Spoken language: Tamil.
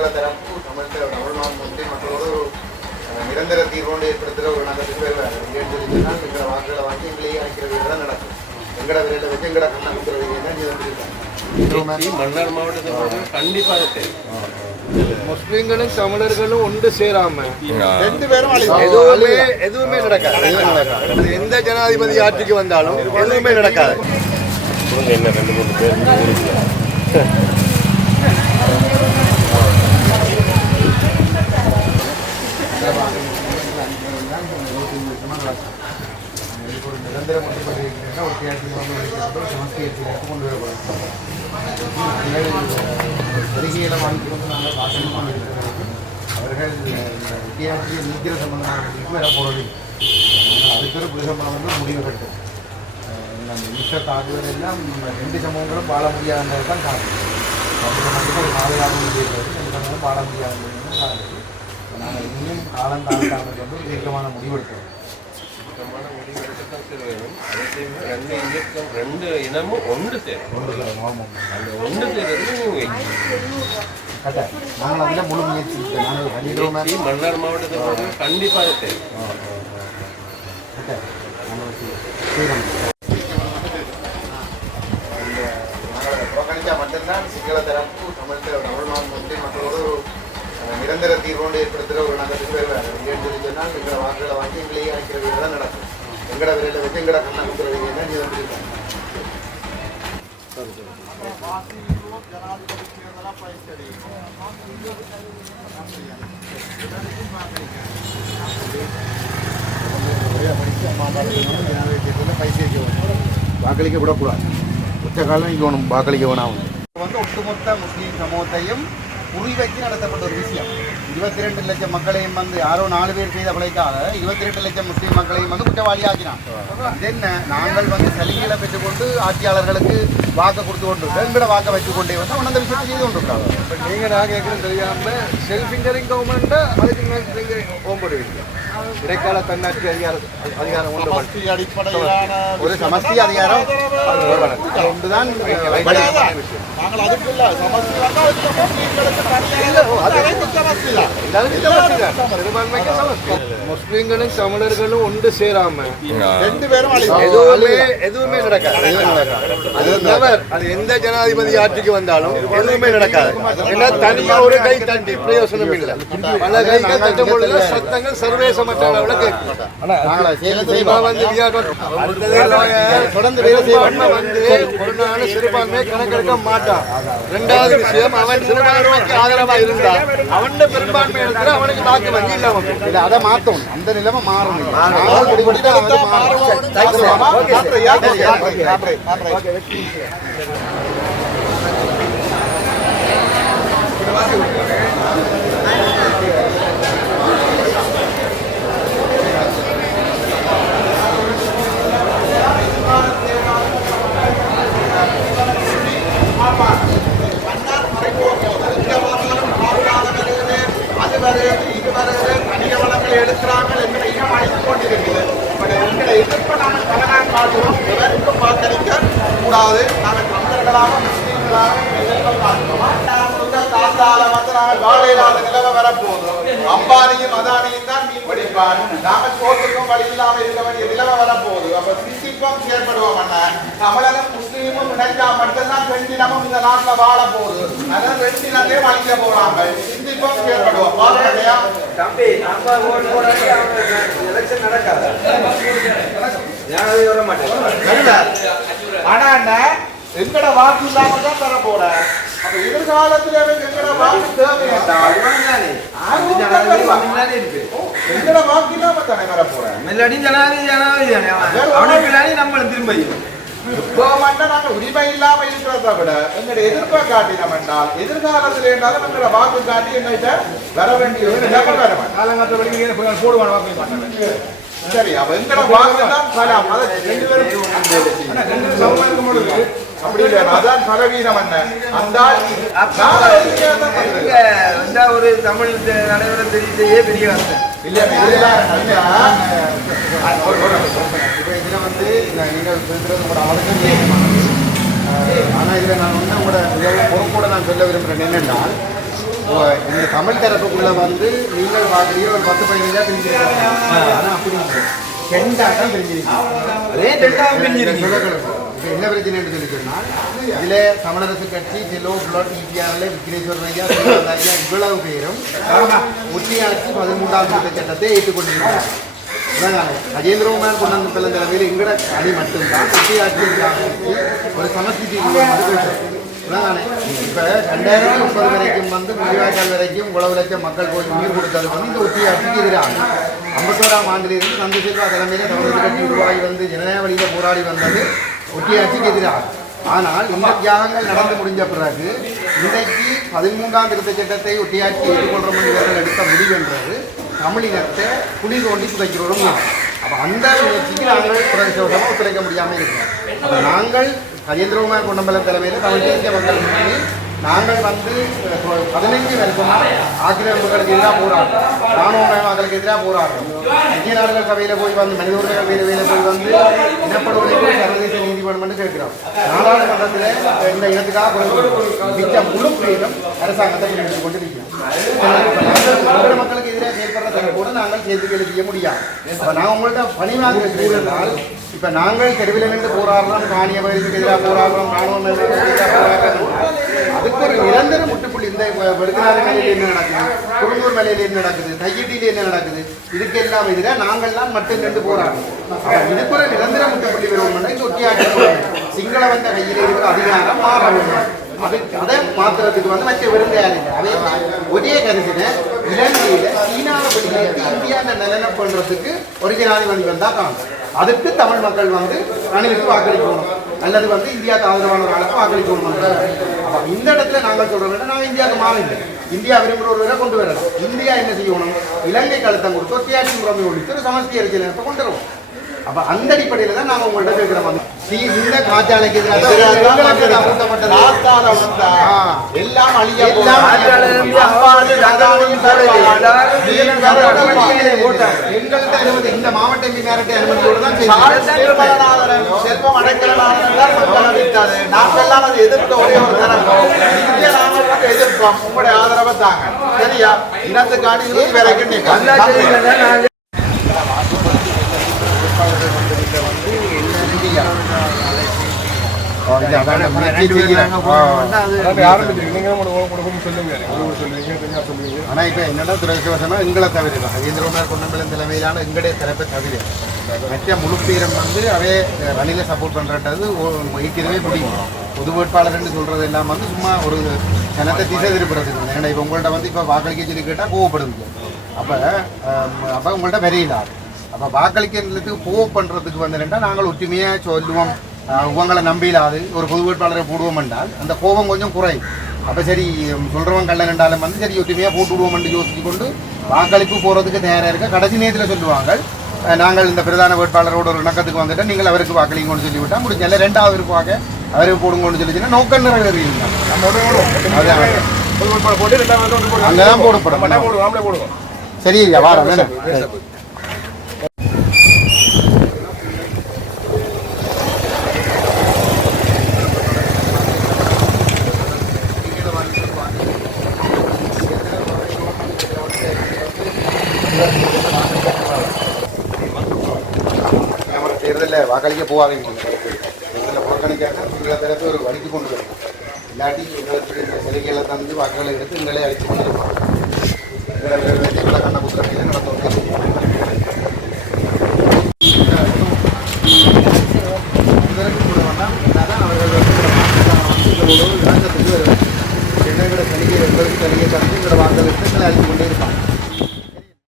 சிங்கள தரப்பு தமிழ் ஒரு அஹ், நிரந்தர தீர்வோடு ஏற்படுத்துகிற ஒரு நகரத்துக்கு வருவாங்க இல்லைன்னு சொல்லி சொன்னால் எங்களை வாக்குகளை வாங்கி எங்களையே அழைக்கிற வேலை தான் நடக்கும். எங்கட விரையில் வச்சு எங்கட கண்ணை குத்துற வேலையை தான் இது வந்துருக்காங்க மன்னார் மாவட்டத்தை பொறுத்தவரை கண்டிப்பா அது தெரியும் முஸ்லிம்களும் தமிழர்களும் ஒன்று சேராம ரெண்டு பேரும் எதுவுமே எதுவுமே நடக்காது. எதுவும் நடக்காது. எந்த ஜனாதிபதி ஆட்சிக்கு வந்தாலும் எதுவுமே நடக்காது. என்ன ரெண்டு மூணு பேர்? இதுக்கு ஒரு நிரந்தர மட்டுப்பட்டு இருக்கிறேன்னா ஒரு தேர்தல் வந்து வைக்கப்பட்டு ஒரு கொண்டு வரப்படும் வந்து நாங்கள் வாசகமாக இருக்கிறவர்களுக்கு அவர்கள் இந்த வித்தியாசியை நீக்கிற சம்பந்தமான விஷயத்துக்கு வர அதுக்கு ஒரு புதுசமாக வந்து முடிவு கட்டும் அந்த மிஷ தாக்குதல் ரெண்டு சமூகங்களும் வாழ தான் காரணம் ரெண்டு சமூகத்துக்கு ஒரு பாதுகாப்பு முடியாது ரெண்டு சமூகம் வாழ காரணம் நாங்கள் இன்னும் காலம் தாழ்த்தாமல் வந்து தீர்க்கமான முடிவெடுக்கிறோம் சுத்தமான முடிவு எடுக்கத்தான் சரி வேணும். அதே டைம் ரெண்டு இயக்கம் ரெண்டு இனமும் ஒன்று சேரும். அந்த ஒன்று சேர்றது நாங்கள் அதில் முழு முயற்சி எடுத்தோம். நாங்கள் மன்னார் மட்டும்தான் சிங்கள தரப்பு தமிழ் தமிழ்நாடு அஹ், நிரந்தர தீர்வோடு ஏற்படுத்துகிற ஒரு நகரத்துக்கு வருவாங்க இல்லைன்னு சொல்லி சொன்னால் எங்களை வாக்குகளை வாங்கி எங்களையே அழைக்கிற வேலை தான் நடக்கும். எங்கட விரையில் வச்சு எங்கட கண்ணை குத்துற வேலையை தான் இது வந்துருக்காங்க வாக்களிக்க விடக்கூடாது ஒற்ற காலம் நிற்கணும் வாக்களிக்க வேணாம். வந்து ஒட்டுமொத்த முஸ்லீம் சமூகத்தையும் குறி வச்சு நடத்தப்பட்ட ஒரு விஷயம் இருபத்தி ரெண்டு லட்சம் மக்களையும் வந்து யாரோ நாலு பேர் செய்த பிழைக்காக இருபத்தி ரெண்டு லட்சம் முஸ்லீம் மக்களையும் வந்து குற்றவாளியாக்கினான் இது என்ன நாங்கள் வந்து சலுகைகளை பெற்றுக்கொண்டு ஆட்சியாளர்களுக்கு வாக்கு கொடுத்து கொண்டு எங்களோட வாக்கை வச்சு கொண்டே வந்து அவன் அந்த விஷயத்தை செய்து கொண்டிருக்காங்க இப்போ நீங்கள் நான் கேட்குறது தெரியாம செல்ஃப் ஃபிங்கரிங் கவர்மெண்ட்டை அதுக்கு மேல் நீங்கள் ஓம்படுவீங்க இடைக்கால தன்னாட்சி அதிகார அதிகாரம் வந்து அடிப்படையிலான ஒரு சமஸ்தி அதிகாரம் ஒன்றுதான். நாங்கள். பெரும்பான்மைக்கு சமஸ்தி. முஸ்லிம்களும் தமிழர்களும் ஒன்று சேராம ரெண்டு பேரும் எதுவுமே எதுவுமே நடக்காது எதுவும் நடக்காது. அது எந்த ஜனாதிபதி ஆட்சிக்கு வந்தாலும் எதுவுமே நடக்காது ஏன்னா தனியா ஒரு கை தட்டி பிரயோசனம் இல்லை பல கைகள் தட்டும் பொழுது சத்தங்கள் அளவில் செய்வோம் வந்து வியாபாரம் தொடர்ந்து வேலை வந்து ஒரு நாள் சிறுபான்மையை கணக்கெடுக்க மாட்டான் ரெண்டாவது விஷயம் அவன் சிறுபான்மைக்கு ஆதரவா இருந்தா அவன் பெரும்பான்மை எடுக்கிற அவனுக்கு வாக்கு வங்கி இல்லாம போகும். இல்ல அதை மாத்தணும். அந்த நிலைமை மாறணும். நாங்கள் முடிவெடுத்தா அது மாறும். மாற்றுறியா? மாற்று, மாற்று. அது வருகிறது இது வருகிறது கனிய வளங்களை எடுக்கிறாங்க எங்களை இனம் அழைத்துக் கொண்டிருக்கிறது இப்ப எங்களை எதிர்ப்பு நாங்கள் பலனாக காட்டுவோம் எவருக்கும் வாக்களிக்க கூடாது நாங்கள் தமிழர்களாக முஸ்லீம்களாக எதிர்ப்பு காட்டுவோம் முதல் காத்தால வந்து நாங்கள் வாழ இல்லாத நிலவை வரப்போகுது அம்பானியும் அதானியும் தான் மீன் பிடிப்பான். நாங்கள் சோற்றுக்கும் வழி இல்லாம இருக்க வேண்டிய நிலவை வரப்போகுது. அப்ப சிந்திப்போம் செயல்படுவோம் அண்ணன் தமிழனும் முஸ்லீமும் இணைஞ்சா மட்டும்தான் ரெண்டு தினமும் இந்த நாட்டுல வாழ போகுது அதான் ரெண்டு தினத்தே வழிக்க போறாங்க. சிந்திப்போம் செயல்படுவோம். பாருங்கய்யா தம்பி நம்ம ஓட்டு போடாட்டி அவங்க எலெக்ஷன் நடக்காது. வர மாட்டேன் ஆனா எங்கட வாக்கு இல்லாம தான் தர போற? அப்ப எதிர்காலத்துல எங்கட வாக்கு தேவை என்றால் எங்கட வாக்கு இல்லாம தானே வர ஜனாதிபதி ஜனாதிபதி தானே. அவன். அவனுக்கு நம்மளும் திரும்ப நாங்க உரிமை இல்லாம இருக்கிறத விட எங்களுடைய எதிர்ப்பை காட்டினோம் என்றால் எதிர்காலத்தில் என்றாலும் எங்களோட வாக்கு காட்டி எங்கள்கிட்ட வர வேண்டிய வரைக்கும் போடுவான் வாக்கு சரி. அப்ப எங்களோட வாக்கு தான் ரெண்டு பேரும் அப்படி இல்லை. அதான் பலவீனம் என்ன? அந்த வந்தா ஒரு தமிழ் நடைமுறை தெரிவித்தையே பெரிய வார்த்தை. இல்ல. இப்ப இதுல வந்து நீங்கள் பேசுறது கூட அவளுக்கும் நியாயமானது. அஹ், ஆனா இதுல நான் வந்து உங்களோட பொறுப்போட நான் சொல்ல விரும்புறேன் என்னென்னால் இந்த தமிழ் தரப்புக்குள்ள வந்து நீங்கள் பார்க்குறீங்க ஒரு பத்து பதினஞ்சா பிரிஞ்சிருக்காங்க. ஆனால் அப்படி பிரிஞ்சிருக்காங்க அதே. இப்போ என்ன பிரச்சனைன்னு சொல்லி சொன்னால் இதில் தமிழரசு கட்சி செலோ புலட் இந்தியாவில் விக்னேஸ்வரன் ஐயா ஐயா இவ்வளவு பேரும் ஒட்டியாட்சி பதிமூன்றாம் திருத்த சட்டத்தை ஏற்றுக்கொண்டிருக்கிறார் இதான் கஜேந்திரகுமார் கொண்டு வந்த பிள்ளை தலைமையில் எங்கட அணி மட்டும்தான் ஒட்டியாட்சி ஒரு சமஸ்தி தீர்வு இதானே இப்போ ரெண்டாயிரத்தி முப்பது வரைக்கும் வந்து முடிவாய்க்கால் வரைக்கும் உழவு லட்சம் மக்கள் போய் உயிர் கொடுத்தது வந்து இந்த ஒட்டியாட்சிக்கு எதிராக ஐம்பத்தோராம் ஆண்டிலிருந்து சந்திரசேகரா தலைமையில் தமிழக கட்சி உருவாகி வந்து ஜனநாயக வழியில் போராடி வந்தது. ஒட்டியாட்சிக்கு எதிராக. ஆனால் இந்த தியாகங்கள் நடந்து முடிஞ்ச பிறகு இன்றைக்கு பதிமூன்றாம் திருத்த சட்டத்தை ஒட்டியாட்சி ஏற்றுக்கொள்ற இவர்கள் எடுத்த முடிவென்றது தமிழினத்தை புலி தோண்டி புதைக்கிறோம் அப்போ அந்த முயற்சிக்கு நாங்கள் புரட்சியோசமாக ஒத்துழைக்க முடியாமல் இருக்கிறோம். அப்போ நாங்கள் கஜேந்திரகுமார் பொன்னம்பலம் தலைமையில் தமிழ் தேசிய மக்கள் முன்னணி நாங்கள் வந்து பதினைஞ்சு வருஷமாக ஆக்கிரமிப்புகளுக்கு எதிராக போராடுறோம். ராணுவமயமாக்கலுக்கு எதிராக போராடுறோம். ஐக்கிய நாடுகள் சபையில் போய் வந்து மனித உரிமைகள் பேரவையில் போய் வந்து இனப்படுகொலைக்கு சர்வதேச நீதிமன்றம் கேட்கிறோம். நாடாளுமன்றத்தில் இந்த இனத்துக்காக குரல் மிச்ச முழு புள்ளிகளும் அரசாங்கத்தை முன்னெடுத்துக் கொண்டிருக்கிறோம். மக்களுக்கு எதிராக செயல்படுற கூட நாங்கள் சேர்த்து செய்ய முடியாது. நான் உங்கள்கிட்ட பணிவாக கூறினால் இப்போ நாங்கள் தெருவில் நின்று போராடுறோம் காணிய பயிருக்கு எதிராக போராடுறோம் ராணுவ அதுக்கு ஒரு நிரந்தர முட்டுப்புள்ளி இந்த வெடுக்கநாடு மேலையில் என்ன நடக்குது? குடும்பூர் மலையில் என்ன நடக்குது? தையட்டியில் என்ன நடக்குது? இதுக்கு எல்லாம் எதிராக நாங்கள் தான் மட்டும் நின்று போராடுறோம். இதுக்கு ஒரு நிரந்தர முட்டுப்புள்ளி வருவோம்னா இந்த ஒட்டியாட்சி சிங்கள வந்த கையில் இருக்கிற அதிகாரம் மாற. வேண்டும் அது அதை மாத்துறதுக்கு வந்து மற்ற விருந்தையார் அதே ஒரே கருத்தின இலங்கையில் சீனாவை வெளியேற்றி இந்தியாவை நிலநம் பண்றதுக்கு ஒரு ஜனாதிபதி வந்தால் காணும் அதுக்கு தமிழ் மக்கள் வந்து ரணிலுக்கு வாக்களிக்கணும். அல்லது வந்து இந்தியாவுக்கு ஆதரவான ஒரு வாக்களிக்கணும் அப்ப இந்த இடத்துல நாங்கள் சொல்றோம் நாங்கள் இந்தியாவுக்கு மாறில்லை. இந்தியா விரும்புகிற ஒருவரை கொண்டு வரணும். இந்தியா என்ன செய்யணும்? இலங்கை கழுத்தம் கொடுத்து ஒத்தியாட்சி முறைமை ஒழித்து ஒரு சமஸ்தி அரசியலமைப்பை கொண்டு வருவோம். அப்ப அந்த அடிப்படையில தான் நாம உங்கள்ட்ட கேட்கிறோம். இந்த காற்றாலைக்கு எதிராக. எல்லாம் அழிய எல்லாம் போகுது. காற்றால இருந்து அவ்வாறு தகவலும் போடவில்லை. எல்லாரும் எங்கள்கிட்ட அனுமதி இந்த மாவட்ட எம்பிமார்கிட்ட அனுமதியோடு தான் செல்வம் அடைக்கலநாதன் தான் அதை எதிர்த்த ஒரே ஒரு எதிர்ப்போம். உங்களுடைய ஆதரவை தாங்க சரியா இனத்துக்காண்டி வரைக்கும் நல்லா நீங்கள் செய்யுங்க நான் ஓ, இது அதான் முயற்சி செய்கிறேன். ஓ. ஆனா இப்ப என்னன்னா துரதிருஷ்டவசமா எங்களை தவிர தான். ரவீந்திரகுமார் தலைமையிலான எங்களுடைய தரப்பை தவிர. மற்ற முழு பேரும் வந்து அவே ரணில சப்போர்ட் பண்றது ஏற்கனவே முடியும். பொது வேட்பாளர்னு சொல்றது எல்லாம் வந்து சும்மா ஒரு ஜனத்தை திசை திருப்புறது ஏன்னா இப்போ உங்கள்ட்ட வந்து இப்போ வாக்களிக்க சொல்லி கேட்டால் கோவப்படுது. அப்போ அப்போ உங்கள்ட்ட வரையிலாது அப்போ வாக்களிக்கிறதுக்கு போவ பண்ணுறதுக்கு வந்து நாங்கள் ஒற்றுமையாக சொல்லுவோம். உங்களை நம்பிடாது ஒரு பொது வேட்பாளரை போடுவோம் என்றால் அந்த கோபம் கொஞ்சம் குறையும். அப்போ சரி சொல்கிறவன் கள்ளன் என்றாலும் வந்து சரி ஒற்றுமையாக போட்டு விடுவோம்னு யோசிச்சு கொண்டு வாக்களிப்பு போகிறதுக்கு தயாராக இருக்க கடைசி நேரத்தில் சொல்லுவாங்க நாங்கள் இந்த பிரதான வேட்பாளரோட ஒரு இணக்கத்துக்கு வந்துட்டு நீங்கள் அவருக்கு வாக்களிங்கன்னு சொல்லி விட்டா முடிஞ்சல ரெண்டாவது இருக்குவாங்க அவருக்கு போடுங்கன்னு சொல்லிச்சுன்னா நோக்கம் நிறைவேறீங்க அதான் அங்கதான் போடப்படும். சரி வாரம் வேணும். தேர்தலில் வாக்களிக்க போகாதீங்க இதில் புறக்கணிக்காக உங்களை தரத்தை ஒரு வழிக்கு கொண்டு வரும் இல்லாட்டி எங்களுக்கு சிலைகளை தந்து வாக்குகளை எடுத்து உங்களே அழிச்சு கொண்டு